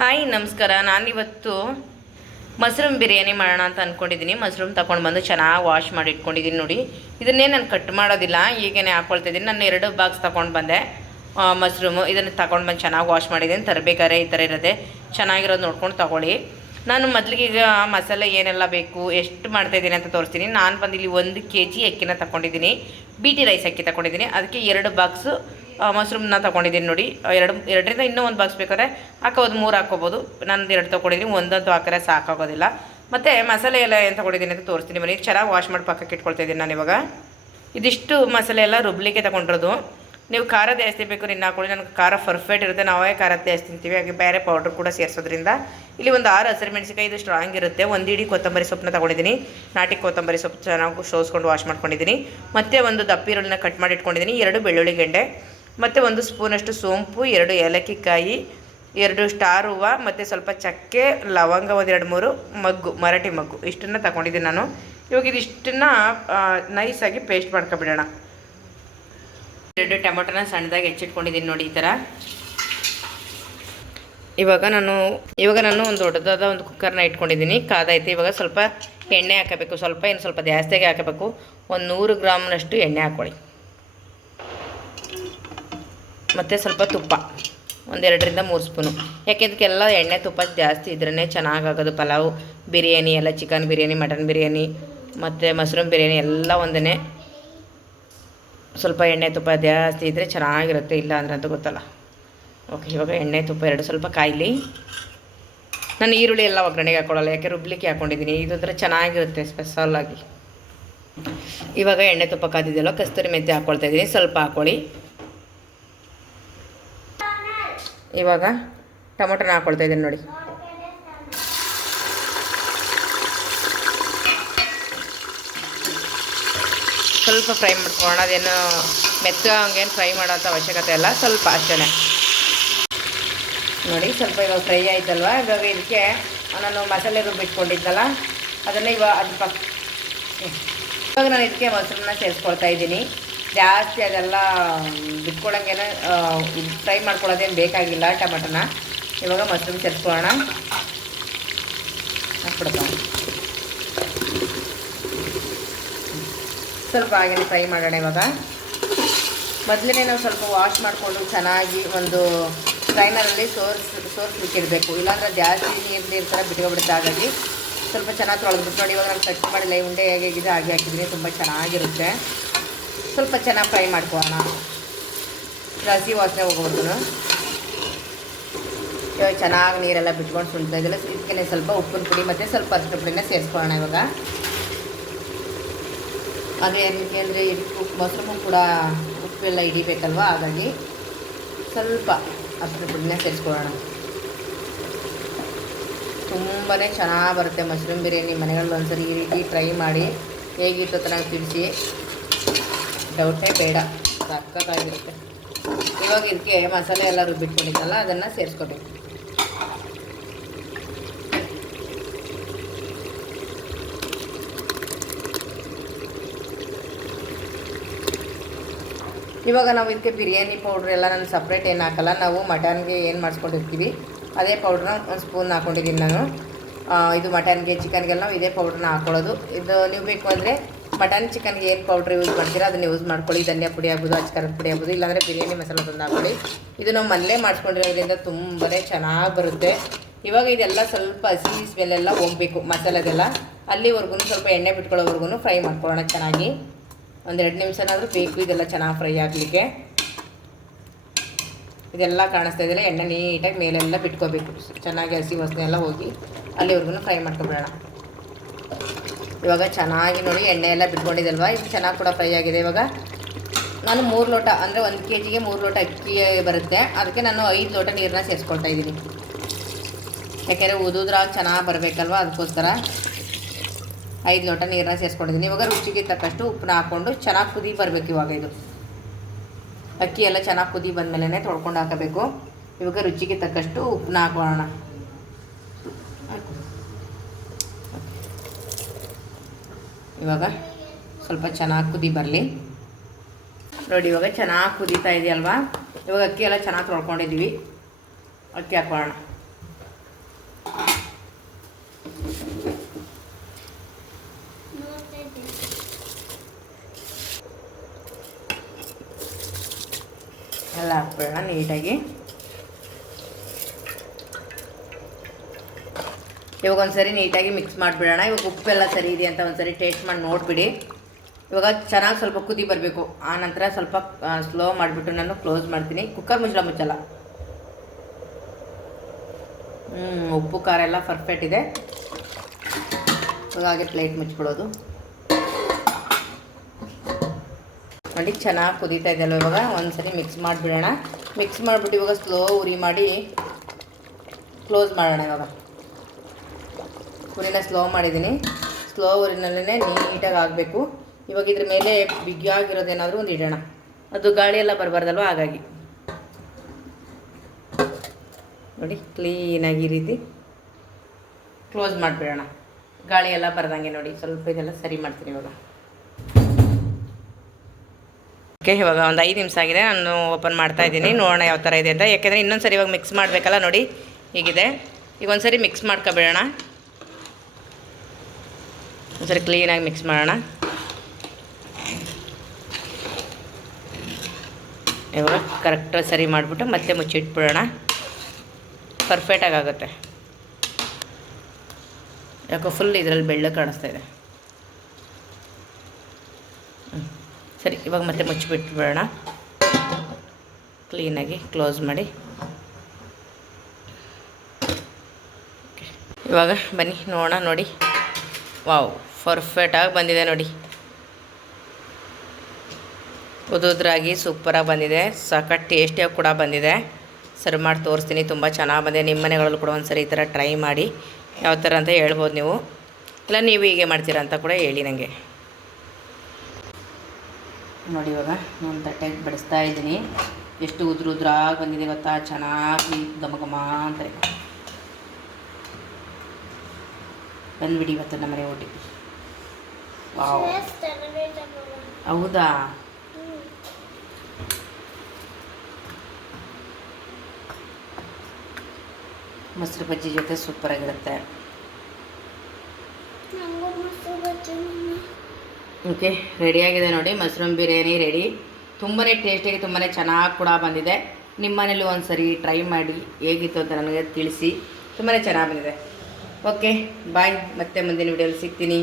Hi, ನಮಸ್ಕಾರ. ನಾನಿವತ್ತು mushroom biryani ಮಾಡೋಣ ಅಂತ ಅಂದ್ಕೊಂಡಿದ್ದೀನಿ ಮಶ್ರೂಮ್ ತಗೊಂಡು ಬಂದು ಚೆನ್ನಾಗಿ ವಾಶ್ ಮಾಡಿ ಇಟ್ಕೊಂಡಿದ್ದೀನಿ ನೋಡಿ. ಇದನ್ನೇ ನಾನು ಕಟ್ ಮಾಡೋದಿಲ್ಲ. ಈಗೇನೆ ಹಾಕ್ಕೊಳ್ತಾ ಇದ್ದೀನಿ. ನಾನು ಎರಡು ಬಾಕ್ಸ್ ತೊಗೊಂಡು ಬಂದೆ. ಮಶ್ರೂಮು. ಇದನ್ನು ತಗೊಂಡು ಬಂದು ಚೆನ್ನಾಗಿ ವಾಶ್ ಮಾಡಿದ್ದೀನಿ ತರಬೇಕಾದ್ರೆ ಈ ಥರ ಇರೋದೆ ಚೆನ್ನಾಗಿರೋದು ನೋಡ್ಕೊಂಡು ತಗೊಳ್ಳಿ. ನಾನು ಮೊದಲಿಗೆ ಈಗ ಮಸಾಲೆ ಏನೆಲ್ಲ ಬೇಕು, ಎಷ್ಟು ಮಾಡ್ತಾಯಿದ್ದೀನಿ ಅಂತ ತೋರಿಸ್ತೀನಿ. ನಾನು ಬಂದು ಇಲ್ಲಿ ಒಂದು ಕೆ ಜಿ ಅಕ್ಕಿನ ತಗೊಂಡಿದ್ದೀನಿ ಬಿ ಟಿ ರೈಸ್ ಅಕ್ಕಿ ತಗೊಂಡಿದ್ದೀನಿ ಅದಕ್ಕೆ ಎರಡು ಬಾಕ್ಸು ಮಶ್ರೂಮ್ನ ತೊಗೊಂಡಿದ್ದೀನಿ ನೋಡಿ. ಎರಡು, ಎರಡರಿಂದ ಇನ್ನೂ ಒಂದು ಬಾಕ್ಸ್ ಬೇಕಾದ್ರೆ ಹಾಕೋದು ಮೂರು ಹಾಕೋಬೋದು ನಾನು ಎರಡು ತೊಗೊಂಡಿದ್ದೀನಿ ಒಂದಂತೂ ಹಾಕಿದ್ರೆ ಸಾಕಾಗೋದಿಲ್ಲ. ಮತ್ತು ಮಸಾಲೆ ಎಲ್ಲ ಏನು ತೊಗೊಂಡಿದ್ದೀನಿ ಅಂತ ತೋರಿಸ್ತೀನಿ ಮನೆಗೆ ಚೆನ್ನಾಗಿ ವಾಶ್ ಮಾಡಿ ಪಕ್ಕಕ್ಕೆ ಇಟ್ಕೊಳ್ತಾ ಇದ್ದೀನಿ ನಾನು ಇವಾಗ. ಇದಿಷ್ಟು ಮಸಾಲೆ ಎಲ್ಲ ರುಬ್ಲಿಕ್ಕೆ ತೊಗೊಂಡಿರೋದು. ನೀವು ಖಾರ ಜಾಸ್ತಿ ಬೇಕು ನಿನ್ನ ಹಾಕೊಳ್ಳಿ. ನನಗೆ ಖಾರ ಪರ್ಫೆಕ್ಟ್ ಇರುತ್ತೆ. ನಾವೇ ಖಾರ ಜಾಸ್ತಿ ತಿಂತೀವಿ. ಹಾಗೆ ಬೇರೆ ಪೌಡ್ರ್ ಕೂಡ ಸೇರಿಸೋದ್ರಿಂದ. ಇಲ್ಲಿ ಒಂದು ಆರು ಹಸಿರು ಮೆಣಸಿಕಾಯಿ ಇದು ಸ್ಟ್ರಾಂಗ್ ಇರುತ್ತೆ. ಒಂದು ಇಡೀ ಕೊತ್ತಂಬರಿ ಸೊಪ್ಪನ್ನ ತೊಗೊಂಡಿದ್ದೀನಿ. ನಾಟಿ ಕೊತ್ತಂಬರಿ ಸೊಪ್ಪು ಚೆನ್ನಾಗಿ ಸೋಸ್ಕೊಂಡು ವಾಶ್ ಮಾಡ್ಕೊಂಡಿದ್ದೀನಿ. ಮತ್ತು ಒಂದು ದಪ್ಪ ಕಟ್ ಮಾಡಿ ಇಟ್ಕೊಂಡಿದ್ದೀನಿ. ಎರಡು ಬೆಳ್ಳುಳ್ಳಿ ಗೆಂಡೆ. ಮತ್ತು ಒಂದು ಸ್ಪೂನಷ್ಟು ಸೋಂಪು, ಎರಡು ಏಲಕ್ಕಿ ಕಾಯಿ ಎರಡು ಸ್ಟಾರ್ ಹೂವು, ಮತ್ತು ಸ್ವಲ್ಪ ಚಕ್ಕೆ, ಲವಂಗ, ಒಂದು ಎರಡು ಮೂರು ಮಗ್ಗು, ಮರಾಠಿ ಮಗ್ಗು. ಇಷ್ಟನ್ನು ತಗೊಂಡಿದ್ದೀನಿ ನಾನು. ಇವಾಗ ಇದಿಷ್ಟನ್ನು ನೈಸಾಗಿ ಪೇಸ್ಟ್ ಮಾಡ್ಕೊಬಿಡೋಣ. ಎರಡು ಟೊಮೊಟೊನ ಸಣ್ಣದಾಗಿ ಹೆಚ್ಚಿಟ್ಕೊಂಡಿದ್ದೀನಿ ನೋಡಿ ಈ ಥರ ಇವಾಗ ನಾನು ಇವಾಗ ನಾನು ಒಂದು ದೊಡ್ಡದಾದ ಒಂದು ಕುಕ್ಕರ್ನ ಇಟ್ಕೊಂಡಿದ್ದೀನಿ. ಕಾದೈತೆ ಇವಾಗ ಸ್ವಲ್ಪ ಎಣ್ಣೆ ಹಾಕಬೇಕು. ಸ್ವಲ್ಪ ಏನು ಸ್ವಲ್ಪ ಜಾಸ್ತಿಯಾಗಿ ಹಾಕಬೇಕು. ಒಂದು ನೂರು ಗ್ರಾಮ್ನಷ್ಟು ಎಣ್ಣೆ ಹಾಕ್ಕೊಳ್ಳಿ ಮತ್ತು ಸ್ವಲ್ಪ ತುಪ್ಪ. ಒಂದೆರಡರಿಂದ ಮೂರು ಸ್ಪೂನು. ಯಾಕೆಂದಕ್ಕೆಲ್ಲ ಎಣ್ಣೆ ತುಪ್ಪ ಜಾಸ್ತಿ ಇದ್ರೇ ಚೆನ್ನಾಗಾಗೋದು. ಪಲಾವ್, ಬಿರಿಯಾನಿ, ಎಲ್ಲ ಚಿಕನ್ ಬಿರಿಯಾನಿ, ಮಟನ್ ಬಿರಿಯಾನಿ, ಮತ್ತು ಮಶ್ರೂಮ್ ಬಿರಿಯಾನಿ ಎಲ್ಲ ಒಂದೇ ಸ್ವಲ್ಪ ಎಣ್ಣೆ ತುಪ್ಪ ಜಾಸ್ತಿ ಇದ್ದರೆ ಚೆನ್ನಾಗಿರುತ್ತೆ, ಇಲ್ಲ ಅಂದ್ರೆ ಅಂತ ಗೊತ್ತಲ್ಲ. ಓಕೆ ಇವಾಗ ಎಣ್ಣೆ ತುಪ್ಪ ಎರಡು ಸ್ವಲ್ಪ ಕಾಯಿಲಿ. ನಾನು ಈರುಳ್ಳಿ ಎಲ್ಲ ಒಗ್ಗರಣೆಗೆ ಹಾಕ್ಕೊಳ್ಳಲ್ಲ ಯಾಕೆ ರುಬ್ಲಿಕ್ಕೆ ಹಾಕ್ಕೊಂಡಿದ್ದೀನಿ ಇದಂದ್ರೆ ಚೆನ್ನಾಗಿರುತ್ತೆ ಸ್ಪೆಷಲಾಗಿ ಇವಾಗ ಎಣ್ಣೆ ತುಪ್ಪ ಕಾದಿದೆಯಲ್ಲ, ಕಸ್ತೂರಿ ಮೆಂತ್ಯ ಹಾಕ್ಕೊಳ್ತಾ ಇದ್ದೀನಿ. ಸ್ವಲ್ಪ ಹಾಕ್ಕೊಳ್ಳಿ ಇವಾಗ ಟೊಮೊಟೊನ ಹಾಕ್ಕೊಳ್ತಾ ಇದ್ದೀನಿ ನೋಡಿ. ಸ್ವಲ್ಪ ಫ್ರೈ ಮಾಡ್ಕೊಳ್ಳೋಣ, ಅದೇನು ಮೆತ್ತ ಹಂಗೇನು ಫ್ರೈ ಮಾಡೋಂಥ ಅವಶ್ಯಕತೆ ಇಲ್ಲ, ಸ್ವಲ್ಪ ಅಷ್ಟೇ ನೋಡಿ, ಸ್ವಲ್ಪ ಇವಾಗ ಫ್ರೈ ಆಯ್ತಲ್ವ? ಇವಾಗ ಇದಕ್ಕೆ ನಾನು ಮಸಾಲೆ ರುಬ್ಬಿಟ್ಕೊಂಡಿದ್ದಲ್ಲ ಅದನ್ನು ಇವಾಗ ಅದು ಪಕ್ ಇವಾಗ ನಾನು ಇದಕ್ಕೆ ಮೊಸರನ್ನ ಸೇರಿಸ್ಕೊಳ್ತಾ ಇದ್ದೀನಿ. ಜಾಸ್ತಿ ಅದೆಲ್ಲ ಬಿಟ್ಕೊಳಂಗೇನ ಫ್ರೈ ಮಾಡ್ಕೊಳ್ಳೋದೇನು ಬೇಕಾಗಿಲ್ಲ ಟೊಮೆಟೊನ ಇವಾಗ ಮಶ್ರೂಮ್ ಸೇರಿಸ್ಕೊಳ್ಳೋಣ. ಹಾಕ್ಬಿಡಪ್ಪ. ಸ್ವಲ್ಪ ಹಾಗೆ ಫ್ರೈ ಮಾಡೋಣ ಇವಾಗ. ಮೊದಲನೇ ನಾವು ಸ್ವಲ್ಪ ವಾಶ್ ಮಾಡಿಕೊಂಡು ಚೆನ್ನಾಗಿ ಒಂದು ಫ್ರೈನರಲ್ಲಿ ಸೋರ್ಸ್ ಸೋರ್ಸ್ಲಿಕ್ಕಿರಬೇಕು ಇಲ್ಲಾಂದ್ರೆ ಜಾಸ್ತಿ ನೀರು ನೀರು ಥರ ಬಿಟ್ಕೊಬಿಡುತ್ತೆ ಹಾಗಾಗಿ ಸ್ವಲ್ಪ ಚೆನ್ನಾಗಿ ತೊಳೆದ್ಬಿಟ್ಟು ನೋಡಿ ಇವಾಗ ನಾನು ಕಟ್ ಮಾಡಿಲ್ಲ. ಉಂಡೆ ಹೇಗೆ ಹೇಗಿದೆ, ಹಾಗೆ ಹಾಕಿದ್ದೀನಿ. ತುಂಬ ಚೆನ್ನಾಗಿರುತ್ತೆ. ಸ್ವಲ್ಪ ಚೆನ್ನಾಗಿ ಫ್ರೈ ಮಾಡ್ಕೊಳ್ಳೋಣ. ಹಸಿ ವಾಸನೆ ಹೋಗೋವರೆಗೂ ಇವಾಗ ಚೆನ್ನಾಗಿ ನೀರೆಲ್ಲ ಬಿಟ್ಕೊಂಡು ಸುಳ್ತಾ ಇದೆಲ್ಲ ಇದಕ್ಕೆ ಸ್ವಲ್ಪ ಉಪ್ಪಿನ ಪುಡಿ ಮತ್ತು ಸ್ವಲ್ಪ ಅರಿಶಿನ ಪುಡಿನ ಸೇರಿಸ್ಕೊಳ್ಳೋಣ ಇವಾಗ. ಅದೇ ಏನಕ್ಕೆ ಅಂದರೆ ಮೊಸರು ಕೂಡ ಉಪ್ಪೆಲ್ಲ ಹಿಡಿಬೇಕಲ್ವ? ಹಾಗಾಗಿ ಸ್ವಲ್ಪ ಅರಿಶಿನ ಪುಡಿನ ಸೇರಿಸ್ಕೊಳ್ಳೋಣ. ತುಂಬಾ ಚೆನ್ನಾಗಿ ಬರುತ್ತೆ ಮಶ್ರೂಮ್ ಬಿರಿಯಾನಿ ಮನೆಗಳಲ್ಲಿ ಒಂದ್ಸರಿ ಈ ರೀತಿ ಟ್ರೈ ಮಾಡಿ ಹೇಗಿತ್ತು ಚೆನ್ನಾಗಿ ತಿಳಿಸಿ. ಡೌಟೇ ಬೇಡ. ಸಕ್ಕತ್ತಾಗಿರುತ್ತೆ ಇವಾಗ ಇದಕ್ಕೆ ಮಸಾಲೆ ಎಲ್ಲ ರುಬ್ಬಿಟ್ಕೊಂಡಿದ್ದಲ್ಲ, ಅದನ್ನು ಸೇರಿಸ್ಕೊಬೇಕು. ಇವಾಗ ನಾವು ಇದಕ್ಕೆ ಬಿರಿಯಾನಿ ಪೌಡ್ರ್ ಎಲ್ಲ ನಾನು ಸಪ್ರೇಟ್ ಏನು ಹಾಕಲ್ಲ, ನಾವು ಮಟನ್ಗೆ ಏನು ಮಾಡಿಸ್ಕೊಂಡಿರ್ತೀವಿ, ಅದೇ ಪೌಡ್ರನ್ನ ಒಂದು ಸ್ಪೂನ್ ಹಾಕ್ಕೊಂಡಿದ್ದೀನಿ ನಾನು. ಇದು ಮಟನ್ಗೆ ಚಿಕನ್ಗೆಲ್ಲ ನಾವು ಇದೇ ಪೌಡ್ರನ್ನ ಹಾಕ್ಕೊಳ್ಳೋದು ಇದು ನೀವು ಬೇಕು ಅಂದರೆ ಮಟನ್ ಚಿಕನ್ಗೆ ಏನು ಪೌಡ್ರ್ ಯೂಸ್ ಮಾಡ್ತೀರಾ? ಅದನ್ನು ಯೂಸ್ ಮಾಡ್ಕೊಳ್ಳಿ. ಧನಿಯಾ ಪುಡಿ ಆಗ್ಬೋದು ಅಚ್ಕಾರದ ಪುಡಿ ಆಗ್ಬೋದು, ಇಲ್ಲಾಂದರೆ ಬಿರಿಯಾನಿ ಮಸಾಲ ತಂದು ಹಾಕೊಳ್ಳಿ ಇದು ನಾವು ಮನೇಲೇ ಮಾಡ್ಕೊಂಡಿರೋದ್ರಿಂದ ತುಂಬಾ ಚೆನ್ನಾಗಿ ಬರುತ್ತೆ. ಇವಾಗ ಇದೆಲ್ಲ ಸ್ವಲ್ಪ ಹಸಿ ಸ್ಮೆಲ್ಲೆಲ್ಲ ಹೋಗಬೇಕು ಮಸಾಲೆದೆಲ್ಲ. ಅಲ್ಲಿವರೆಗೂ ಸ್ವಲ್ಪ ಎಣ್ಣೆ ಬಿಟ್ಕೊಳ್ಳೋವರೆಗೂ ಫ್ರೈ ಮಾಡ್ಕೊಳ್ಳೋಣ ಚೆನ್ನಾಗಿ. ಒಂದೆರಡು ನಿಮಿಷನಾದರೂ ಬೇಕು ಇದೆಲ್ಲ ಚೆನ್ನಾಗಿ ಫ್ರೈ ಆಗಲಿಕ್ಕೆ. ಇದೆಲ್ಲ ಕಾಣಿಸ್ತಾ ಇದೆಲ್ಲ ಎಣ್ಣೆ ನೀಟಾಗಿ ಮೇಲೆಲ್ಲ ಬಿಟ್ಕೋಬೇಕು. ಚೆನ್ನಾಗಿ ಹಸಿ ವಾಸನೆ ಎಲ್ಲ ಹೋಗಿ ಅಲ್ಲಿವರೆಗೂ ಫ್ರೈ ಮಾಡ್ಕೊಬಿಡೋಣ. ಇವಾಗ ಚೆನ್ನಾಗಿ ನೋಡಿ ಎಣ್ಣೆ ಎಲ್ಲ ಬಿಟ್ಕೊಂಡಿದ್ದಲ್ವ? ಇದು ಚೆನ್ನಾಗಿ ಕೂಡ ಫ್ರೈ ಆಗಿದೆ ಇವಾಗ. ನಾನು ಮೂರು ಲೋಟ, ಅಂದರೆ ಒಂದು ಕೆ ಜಿಗೆ ಮೂರು ಲೋಟ ಅಕ್ಕಿ ಬರುತ್ತೆ. ಅದಕ್ಕೆ ನಾನು ಐದು ಲೋಟ ನೀರನ್ನ ಸೇರಿಸ್ಕೊಳ್ತಾ ಇದ್ದೀನಿ ಯಾಕೆಂದರೆ ಉದುದ್ರಾಗ ಚೆನ್ನಾಗಿ ಬರಬೇಕಲ್ವ ಅದಕ್ಕೋಸ್ಕರ. ಐದು ಲೋಟ ನೀರನ್ನ ಸೇರಿಸ್ಕೊಂಡಿದ್ದೀನಿ ಇವಾಗ ರುಚಿಗೆ ತಕ್ಕಷ್ಟು ಉಪ್ಪನ್ನ ಹಾಕ್ಕೊಂಡು ಚೆನ್ನಾಗಿ ಕುದಿ ಬರಬೇಕು ಇವಾಗ ಇದು. ಅಕ್ಕಿ ಎಲ್ಲ ಚೆನ್ನಾಗಿ ಕುದಿ ಬಂದಮೇಲೆ ತೊಳ್ಕೊಂಡು ಹಾಕಬೇಕು. ಇವಾಗ ರುಚಿಗೆ ತಕ್ಕಷ್ಟು ಉಪ್ಪನ್ನ ಹಾಕೋಣ. ಇವಾಗ ಸ್ವಲ್ಪ ಚೆನ್ನಾಗಿ ಕುದಿ ಬರಲಿ. ನೋಡಿ, ಇವಾಗ ಚೆನ್ನಾಗಿ ಕುದೀತಾ ಇದೆಯಲ್ವಾ? ಇವಾಗ ಅಕ್ಕಿ ಎಲ್ಲ ಚೆನ್ನಾಗಿ ತೊಳ್ಕೊಂಡಿದ್ದೀವಿ ಅಕ್ಕಿ ಹಾಕೋಣ ಎಲ್ಲ ಹಾಕ್ಬೇಡ ನೀಟಾಗಿ. ಇವಾಗ ಒಂದ್ಸರಿ ನೀಟಾಗಿ ಮಿಕ್ಸ್ ಮಾಡಿಬಿಡೋಣ. ಇವಾಗ ಉಪ್ಪೆಲ್ಲ ಸರಿ ಇದೆ ಅಂತ ಒಂದ್ಸರಿ ಟೇಸ್ಟ್ ಮಾಡಿ ನೋಡಿಬಿಡಿ. ಇವಾಗ ಚೆನ್ನಾಗಿ ಸ್ವಲ್ಪ ಕುದಿ ಬರಬೇಕು. ಆ ನಂತರ ಸ್ವಲ್ಪ ಸ್ಲೋ ಮಾಡಿಬಿಟ್ಟು ನಾನು ಕ್ಲೋಸ್ ಮಾಡ್ತೀನಿ. ಕುಕ್ಕರ್ ಮುಚ್ಚಳ ಮುಚ್ಚಲ್ಲ ಹ್ಞೂ ಉಪ್ಪು, ಖಾರ ಎಲ್ಲ ಪರ್ಫೆಕ್ಟ್ ಇದೆ. ಹಾಗೆ ಪ್ಲೇಟ್ ಮುಚ್ಚಿಬಿಡೋದು. ನೋಡಿ, ಚೆನ್ನಾಗಿ ಕುದೀತಾ ಇದೆಯಲ್ಲ ಇವಾಗ. ಒಂದ್ಸರಿ ಮಿಕ್ಸ್ ಮಾಡಿಬಿಡೋಣ. ಮಿಕ್ಸ್ ಮಾಡಿಬಿಟ್ಟು ಇವಾಗ ಸ್ಲೋ ಉರಿ ಮಾಡಿ ಕ್ಲೋಸ್ ಮಾಡೋಣ ಇವಾಗ. ಉರಿನ ಸ್ಲೋ ಮಾಡಿದ್ದೀನಿ. ಸ್ಲೋ ಉರಿನಲ್ಲೇ ನೀಟಾಗಿ ಆಗಬೇಕು. ಇವಾಗ ಇದ್ರ ಮೇಲೆ ಬಿಗಿಯಾಗಿರೋದೇನಾದರೂ ಒಂದು ಇಡೋಣ. ಅದು ಗಾಳಿ ಎಲ್ಲ ಬರಬಾರ್ದಲ್ವ? ಹಾಗಾಗಿ. ನೋಡಿ ಕ್ಲೀನಾಗಿ ಈ ರೀತಿ ಕ್ಲೋಸ್ ಮಾಡಿಬಿಡೋಣ. ಗಾಳಿ ಎಲ್ಲ ಬರ್ದಂಗೆ ನೋಡಿ, ಸ್ವಲ್ಪ ಇದೆಲ್ಲ ಸರಿ ಮಾಡ್ತೀನಿ ಇವಾಗ. ಓಕೆ ಇವಾಗ ಒಂದು ಐದು ನಿಮಿಷ ಆಗಿದೆ. ನಾನು ಓಪನ್ ಮಾಡ್ತಾ ಇದ್ದೀನಿ. ನೋಡೋಣ ಯಾವ ಥರ ಇದೆ ಅಂತ. ಯಾಕೆಂದರೆ ಇನ್ನೊಂದು ಸರಿ ಇವಾಗ ಮಿಕ್ಸ್ ಮಾಡಬೇಕಲ್ಲ ನೋಡಿ, ಹೀಗಿದೆ. ಈಗ ಒಂದು ಸರಿ ಮಿಕ್ಸ್ ಮಾಡ್ಕೊಬಿಡೋಣ. ಒಂದ್ಸರಿ ಕ್ಲೀನಾಗಿ ಮಿಕ್ಸ್ ಮಾಡೋಣ. ಇವಾಗ ಕರೆಕ್ಟಾಗಿ ಸರಿ ಮಾಡಿಬಿಟ್ಟು ಮತ್ತೆ ಮುಚ್ಚಿಟ್ಬಿಡೋಣ ಪರ್ಫೆಕ್ಟಾಗಿ ಆಗುತ್ತೆ. ಯಾಕೋ ಫುಲ್ ಇದರಲ್ಲಿ ಬೆಳ್ಳ ಕಾಣಿಸ್ತಾ ಇದೆ. ಸರಿ, ಇವಾಗ ಮತ್ತೆ ಮುಚ್ಚಿಬಿಟ್ಬಿಡೋಣ. ಕ್ಲೀನಾಗಿ ಕ್ಲೋಸ್ ಮಾಡಿ. ಇವಾಗ ಬನ್ನಿ, ನೋಡೋಣ, ನೋಡಿ. ವಾವ್ ಪರ್ಫೆಕ್ಟಾಗಿ ಬಂದಿದೆ ನೋಡಿ. ಉದುದ್ರಾಗಿ ಸೂಪರಾಗಿ ಬಂದಿದೆ. ಸಖತ್ ಟೇಸ್ಟಿಯಾಗಿ ಕೂಡ ಬಂದಿದೆ. ಸರ್ವ್ ಮಾಡಿ ತೋರಿಸ್ತೀನಿ. ತುಂಬ ಚೆನ್ನಾಗಿ ಬಂದಿದೆ. ನಿಮ್ಮ ಮನೆಗಳಲ್ಲೂ ಕೂಡ ಒಂದ್ಸರಿ ಈ ಥರ ಟ್ರೈ ಮಾಡಿ ಯಾವ ಥರ ಅಂತ ಹೇಳ್ಬೋದು ನೀವು. ಇಲ್ಲ, ನೀವು ಹೀಗೆ ಮಾಡ್ತೀರಾ ಅಂತ ಕೂಡ ಹೇಳಿ ನನಗೆ ನೋಡಿ ಇವಾಗ ನಾನು ತಟ್ಟೆಗೆ ಬಡಿಸ್ತಾ ಇದ್ದೀನಿ. ಎಷ್ಟು ಉದುರು ಉದ್ರಾಗಿ ಬಂದಿದೆ ಗೊತ್ತಾ? ಚೆನ್ನಾಗಿ ಘಮ ಘಮ ಅಂತ ಬಂದುಬಿಡಿ ಇವತ್ತು ನಮ್ಮನೆ ಊಟಕ್ಕೆ. ಹೌದಾ? ಮೊಸರು ಬಜ್ಜಿ ಜೊತೆ ಸೂಪರಾಗಿರುತ್ತೆ ಓಕೆ ರೆಡಿಯಾಗಿದೆ ನೋಡಿ. ಮಶ್ರೂಮ್ ಬಿರಿಯಾನಿ ರೆಡಿ ತುಂಬಾ ಟೇಸ್ಟಿಯಾಗಿ ತುಂಬಾ ಚೆನ್ನಾಗಿ ಕೂಡ ಬಂದಿದೆ. ನಿಮ್ಮ ಒಂದು ಸರಿ ಟ್ರೈ ಮಾಡಿ ಹೇಗಿತ್ತು ಅಂತ ನನಗೆ ತಿಳಿಸಿ. ತುಂಬಾ ಚೆನ್ನಾಗಿ ಬಂದಿದೆ. ಓಕೆ ಬಾಯ್ ಮತ್ತೆ ಮುಂದಿನ ವಿಡಿಯೋಲಿ ಸಿಗ್ತೀನಿ.